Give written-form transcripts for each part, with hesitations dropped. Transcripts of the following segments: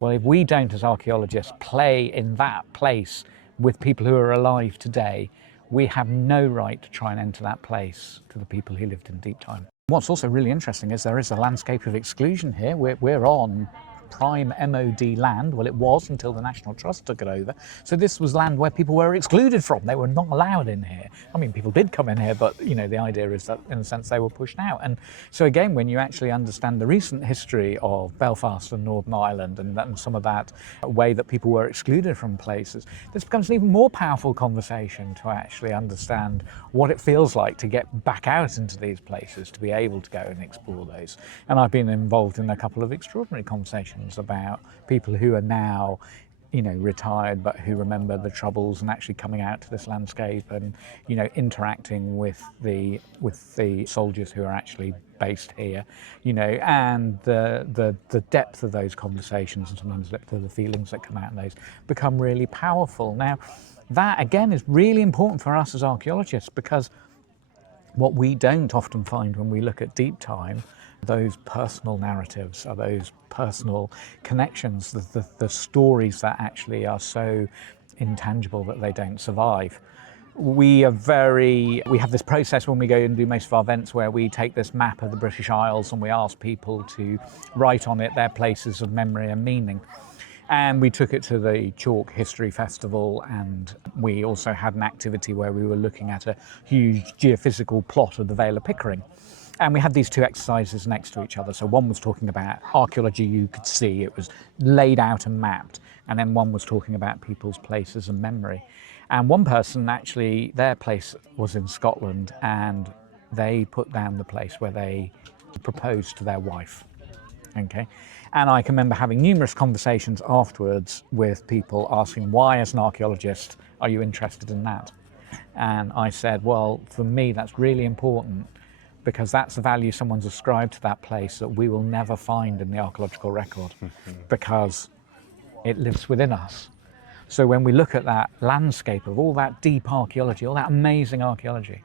Well, if we don't, as archaeologists, play in that place with people who are alive today, we have no right to try and enter that place to the people who lived in deep time. What's also really interesting is there is a landscape of exclusion here. We're on prime MOD land. Well, it was until the National Trust took it over. So this was land where people were excluded from. They were not allowed in here. I mean, people did come in here, but you know, the idea is that in a sense they were pushed out. And so again, when you actually understand the recent history of Belfast and Northern Ireland and some of that way that people were excluded from places, this becomes an even more powerful conversation to actually understand what it feels like to get back out into these places, to be able to go and explore those. And I've been involved in a couple of extraordinary conversations about people who are now, you know, retired, but who remember the Troubles and actually coming out to this landscape and, you know, interacting with the soldiers who are actually based here, you know, and the depth of those conversations and sometimes the depth of the feelings that come out in those become really powerful. Now, that again is really important for us as archaeologists, because what we don't often find when we look at deep time, those personal narratives, are those personal connections, the stories that actually are so intangible that they don't survive. We have this process when we go and do most of our events where we take this map of the British Isles and we ask people to write on it their places of memory and meaning. And we took it to the Chalk History Festival, and we also had an activity where we were looking at a huge geophysical plot of the Vale of Pickering. And we had these two exercises next to each other. So one was talking about archaeology you could see, it was laid out and mapped. And then one was talking about people's places and memory. And one person actually, their place was in Scotland, and they put down the place where they proposed to their wife. Okay, and I can remember having numerous conversations afterwards with people asking, why as an archaeologist are you interested in that? And I said, well, for me that's really important, because that's the value someone's ascribed to that place that we will never find in the archaeological record, because it lives within us. So when we look at that landscape of all that deep archaeology, all that amazing archaeology,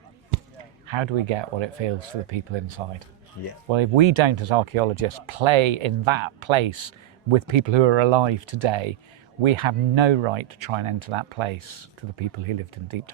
how do we get what it feels to the people inside? Yeah. Well, if we don't, as archaeologists, play in that place with people who are alive today, we have no right to try and enter that place to the people who lived in deep time.